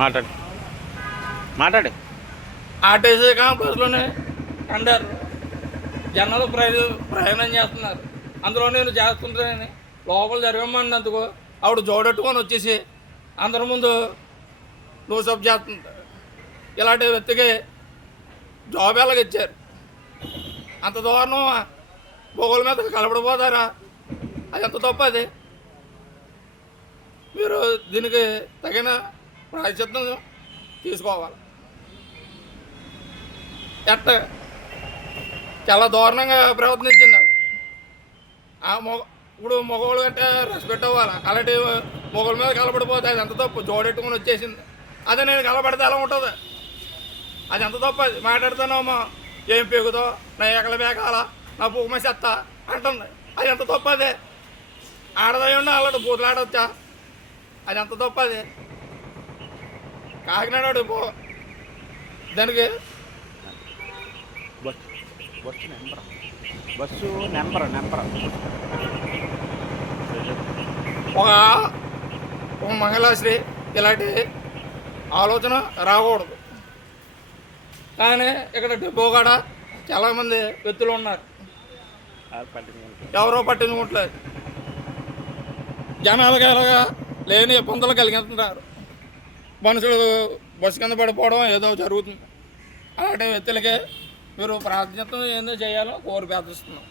మాట్లాడు మాట్లాడు. ఆర్టీసీ కాంప్లెక్స్లోనే అంటారు జనాలు ప్రయాణం చేస్తున్నారు. అందులో నేను చేస్తుంటానని లోపల జరగమన్నందుకు ఆవిడ జోడెట్టుకొని వచ్చేసి అందరి ముందు లూసప్ చేస్తుంది. ఇలాంటి వ్యక్తికి జాబ్ ఎలాగిచ్చారు? అంత దూరం బొగల మీద కలపడిపోతారా? అది ఎంత తప్ప. అది మీరు దీనికి తగిన ప్రాయశ్చిత్తం తీసుకోవాలి. చాలా దారుణంగా ప్రవర్తించింది. ఇప్పుడు మగవాళ్ళు గట్టే రెస్పెక్ట్ అవ్వాలి. అలాంటి మొగల మీద కలపడిపోతే అది ఎంత తప్పు. జోడెట్టుకుని వచ్చేసింది. అదే నేను కలపడితే ఎలా ఉంటుంది? అది ఎంత తప్పు. అది మాట్లాడుతున్నామో ఏం పెగుతో నా ఎకల బేకాల నా పువ్వు చెత్త అంటుంది. అది ఎంత తప్పు. అదే ఆడదయ్యండి అలాంటి బూతులు ఆడవచ్చా? అది ఎంత తప్పు. అది కాకినాడ దానికి బస్సు నెంబర్ ఒక మహిళాశ్రీ ఇలాంటి ఆలోచన రాకూడదు. కానీ ఇక్కడ డిపో కాడ చాలామంది వ్యక్తులు ఉన్నారు, ఎవరో పట్టించుకుంటలేదు. జనాలుగా ఇలాగా లేని ఇబ్బందులు కలిగిస్తున్నారు. మనుషులు బస్సు కింద పడిపోవడం ఏదో జరుగుతుంది. అలాంటి వ్యక్తులకే మీరు ప్రాధాన్యత ఏందో చేయాలో కోరి ప్రార్థిస్తున్నాం.